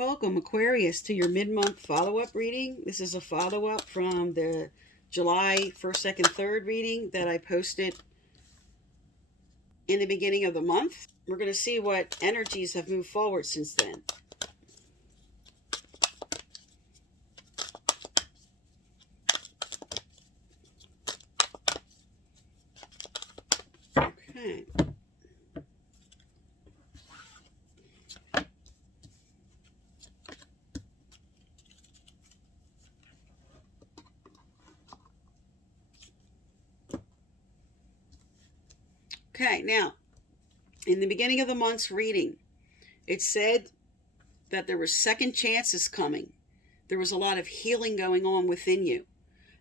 Welcome, Aquarius, to your mid-month follow-up reading. This is a follow-up from the July 1st, 2nd, 3rd reading that I posted in the beginning of the month. We're going to see what energies have moved forward since then. Okay. Okay, now, in the beginning of the month's reading, it said that there were second chances coming. There was a lot of healing going on within you,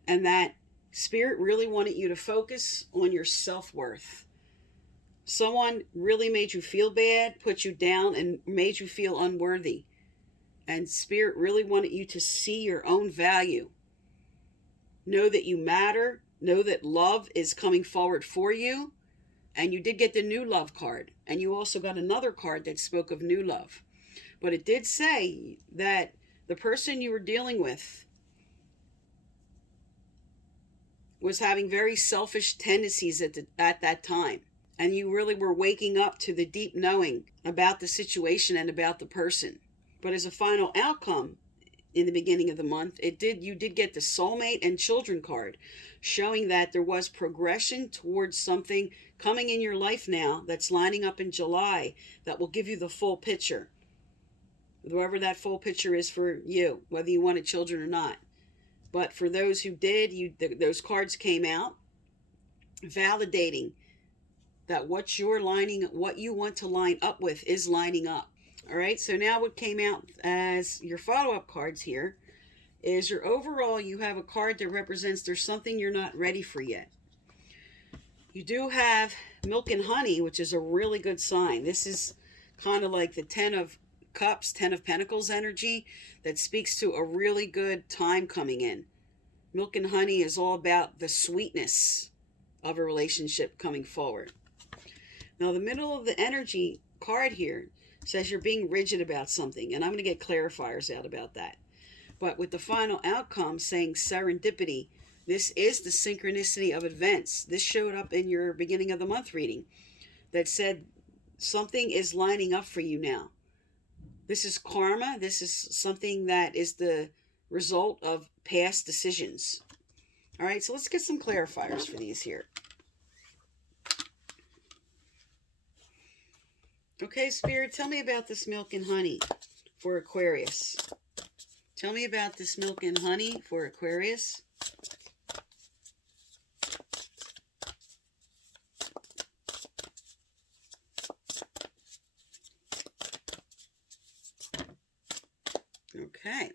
and that Spirit really wanted you to focus on your self-worth. Someone really made you feel bad, put you down, and made you feel unworthy. And Spirit really wanted you to see your own value. Know that you matter. Know that love is coming forward for you. And you did get the new love card. And you also got another card that spoke of new love. But it did say that the person you were dealing with was having very selfish tendencies at that time. And you really were waking up to the deep knowing about the situation and about the person. But as a final outcome, in the beginning of the month, you did get the Soulmate and Children card, showing that there was progression towards something coming in your life now that's lining up in July that will give you the full picture. Whoever that full picture is for you, whether you wanted children or not. But for those who did, those cards came out validating that what you want to line up with is lining up. All right, so now what came out as your follow-up cards here is your overall, you have a card that represents there's something you're not ready for yet. You do have Milk and Honey, which is a really good sign. This is kind of like the 10 of Cups, 10 of Pentacles energy that speaks to a really good time coming in. Milk and Honey is all about the sweetness of a relationship coming forward. Now, the middle of the energy card here says you're being rigid about something, and I'm going to get clarifiers out about that. But with the final outcome saying serendipity, this is the synchronicity of events. This showed up in your beginning of the month reading that said something is lining up for you now. This is karma. This is something that is the result of past decisions. All right, so let's get some clarifiers for these here. Okay, Spirit, tell me about this Milk and Honey for Aquarius. Tell me about this Milk and Honey for Aquarius. Okay.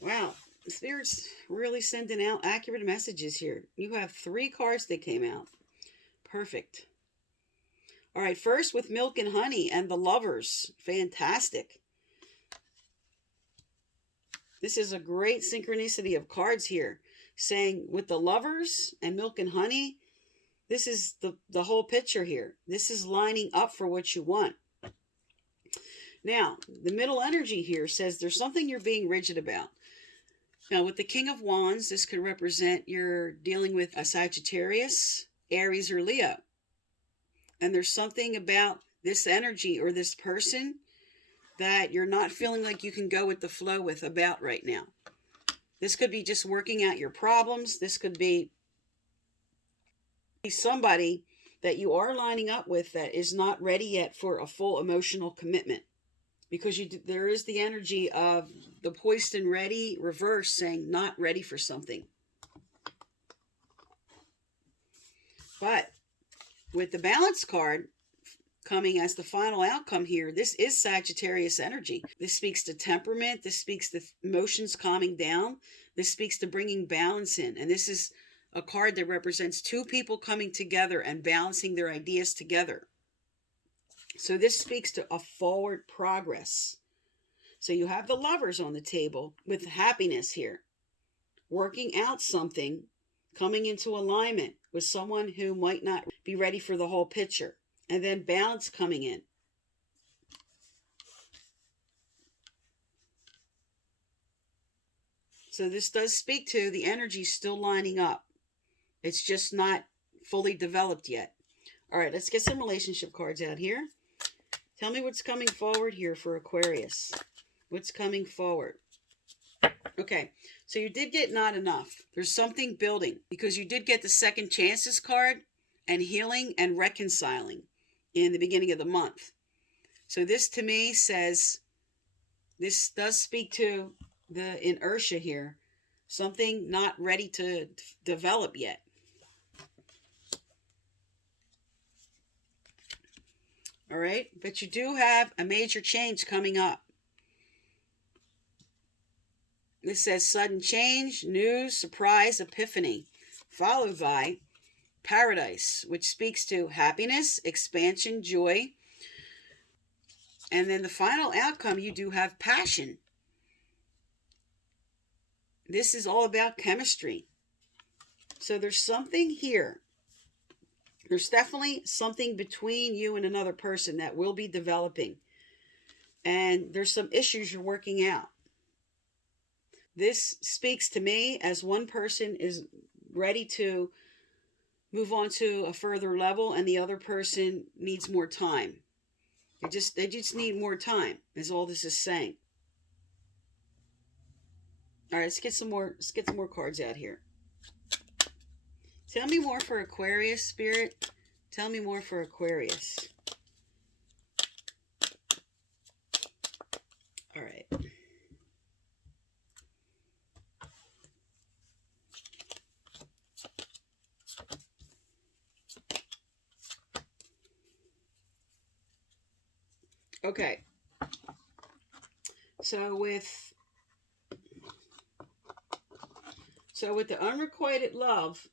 Wow. The Spirit's really sending out accurate messages here. You have 3 cards that came out. Perfect. All right, first with Milk and Honey and the Lovers. Fantastic. This is a great synchronicity of cards here, saying with the Lovers and Milk and Honey, this is the whole picture here. This is lining up for what you want. Now, the middle energy here says there's something you're being rigid about. Now, with the King of Wands, this could represent you're dealing with a Sagittarius, Aries, or Leo. And there's something about this energy or this person that you're not feeling like you can go with the flow with about right now. This could be just working out your problems. This could be somebody that you are lining up with that is not ready yet for a full emotional commitment. Because there is the energy of the poised and ready reverse saying not ready for something. But with the Balance card coming as the final outcome here, this is Sagittarius energy. This speaks to temperament. This speaks to emotions calming down. This speaks to bringing balance in. And this is a card that represents 2 people coming together and balancing their ideas together. So this speaks to a forward progress. So you have the Lovers on the table with happiness here. Working out something, coming into alignment with someone who might not be ready for the whole picture. And then Balance coming in. So this does speak to the energy still lining up. It's just not fully developed yet. All right, let's get some relationship cards out here. Tell me what's coming forward here for Aquarius. What's coming forward? Okay, so you did get not enough. There's something building because you did get the second chances card and healing and reconciling in the beginning of the month. So this to me says, this does speak to the inertia here. Something not ready to develop yet. All right, but you do have a major change coming up. This says sudden change, news, surprise, epiphany, followed by paradise, which speaks to happiness, expansion, joy. And then the final outcome, you do have passion. This is all about chemistry. So there's something here. There's definitely something between you and another person that will be developing. And there's some issues you're working out. This speaks to me as one person is ready to move on to a further level and the other person needs more time. They just need more time, is all this is saying. All right, let's get some more cards out here. Tell me more for Aquarius, Spirit. Tell me more for Aquarius. All right. Okay. So with the unrequited love,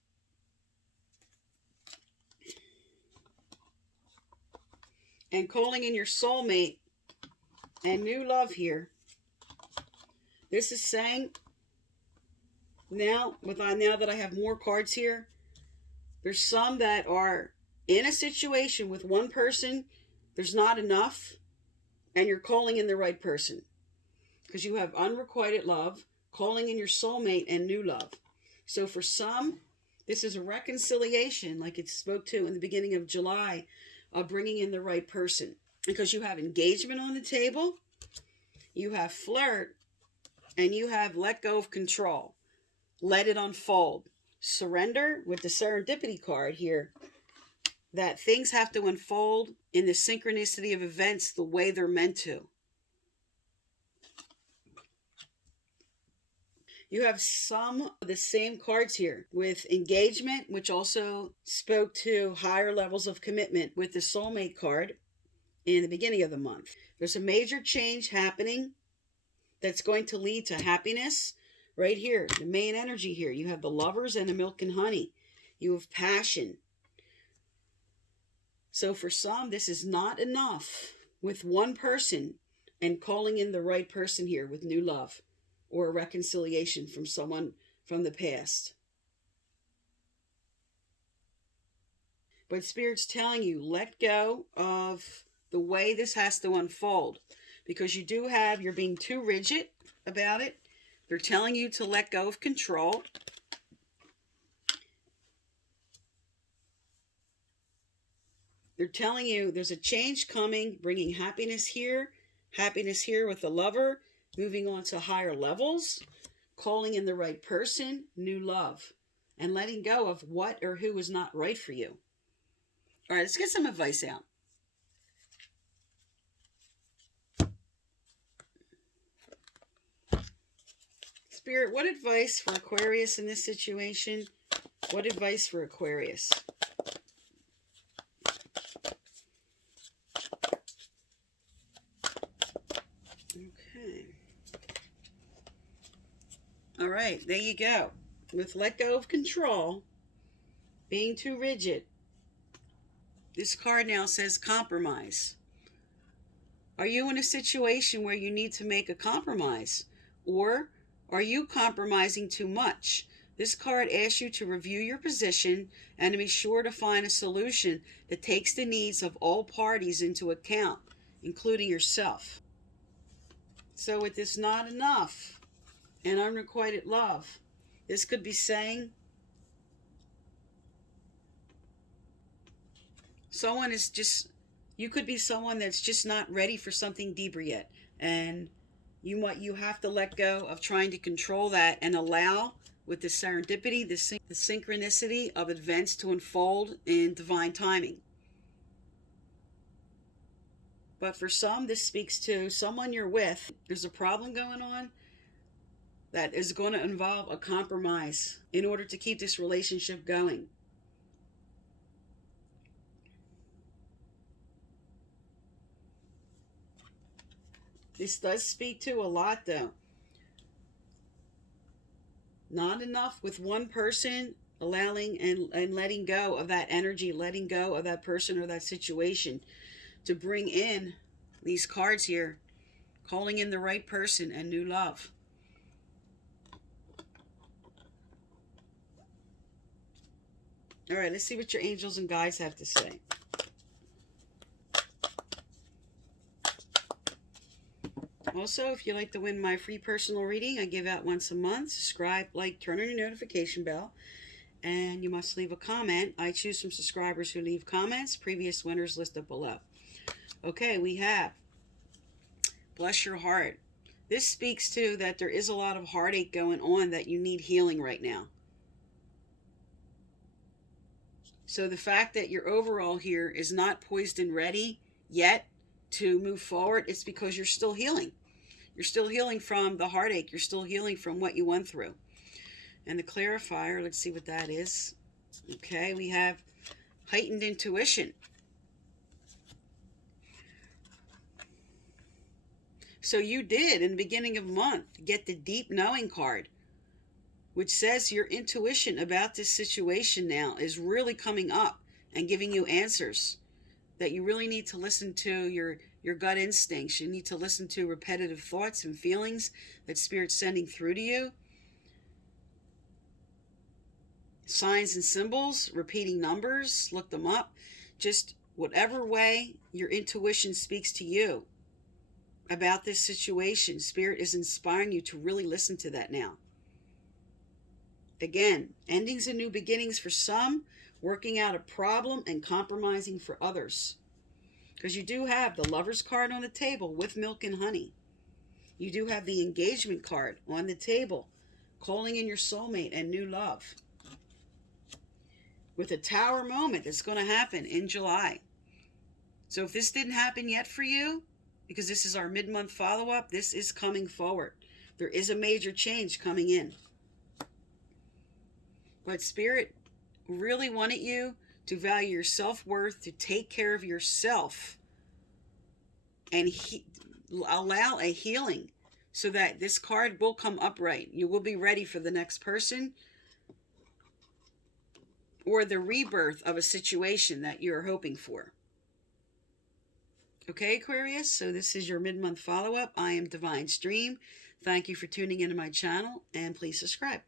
and calling in your soulmate and new love here, this is saying now that I have more cards here, there's some that are in a situation with one person, there's not enough, and you're calling in the right person. Because you have unrequited love, calling in your soulmate, and new love. So for some, this is a reconciliation, like it spoke to in the beginning of July, of bringing in the right person. Because you have engagement on the table, you have flirt, and you have let go of control. Let it unfold. Surrender with the serendipity card here. That things have to unfold in the synchronicity of events the way they're meant to. You have some of the same cards here with engagement, which also spoke to higher levels of commitment with the soulmate card in the beginning of the month. There's a major change happening that's going to lead to happiness. Right here, the main energy here. You have the lovers and the milk and honey. You have passion. So for some, this is not enough with one person and calling in the right person here with new love or a reconciliation from someone from the past. But Spirit's telling you, let go of the way this has to unfold. Because you're being too rigid about it. They're telling you to let go of control. They're telling you there's a change coming, bringing happiness here with the lover, moving on to higher levels, calling in the right person, new love, and letting go of what or who is not right for you. All right, let's get some advice out. Spirit, what advice for Aquarius in this situation? What advice for Aquarius? Okay. All right, there you go. With let go of control, being too rigid, this card now says compromise. Are you in a situation where you need to make a compromise? Or are you compromising too much? This card asks you to review your position and to be sure to find a solution that takes the needs of all parties into account, including yourself. So with this not enough, and unrequited love. This could be saying someone is just, you could be someone that's just not ready for something deeper yet. And you have to let go of trying to control that and allow, with the serendipity, the synchronicity of events to unfold in divine timing. But for some, this speaks to someone you're with. There's a problem going on that is going to involve a compromise in order to keep this relationship going. This does speak to a lot, though. Not enough with one person, allowing and letting go of that energy, letting go of that person or that situation to bring in these cards here, calling in the right person and new love. All right, let's see what your angels and guides have to say. Also, if you'd like to win my free personal reading, I give out once a month. Subscribe, like, turn on your notification bell, and you must leave a comment. I choose some subscribers who leave comments. Previous winners listed below. Okay, we have bless your heart. This speaks to that there is a lot of heartache going on, that you need healing right now. So the fact that your overall here is not poised and ready yet to move forward, it's because you're still healing. You're still healing from the heartache. You're still healing from what you went through. And the clarifier, let's see what that is. Okay, we have heightened intuition. So you did, in the beginning of the month, get the deep knowing card, which says your intuition about this situation now is really coming up and giving you answers. That you really need to listen to your gut instincts. You need to listen to repetitive thoughts and feelings that Spirit's sending through to you. Signs and symbols, repeating numbers, look them up. Just whatever way your intuition speaks to you about this situation, Spirit is inspiring you to really listen to that now. Again, endings and new beginnings for some, working out a problem and compromising for others. Because you do have the Lover's card on the table with milk and honey. You do have the Engagement card on the table, calling in your soulmate and new love. With a Tower moment that's going to happen in July. So if this didn't happen yet for you, because this is our mid-month follow-up, this is coming forward. There is a major change coming in. But Spirit really wanted you to value your self-worth, to take care of yourself, and allow a healing so that this card will come upright. You will be ready for the next person or the rebirth of a situation that you're hoping for. Okay, Aquarius, so this is your mid-month follow-up. I am Divine Stream. Thank you for tuning into my channel, and please subscribe.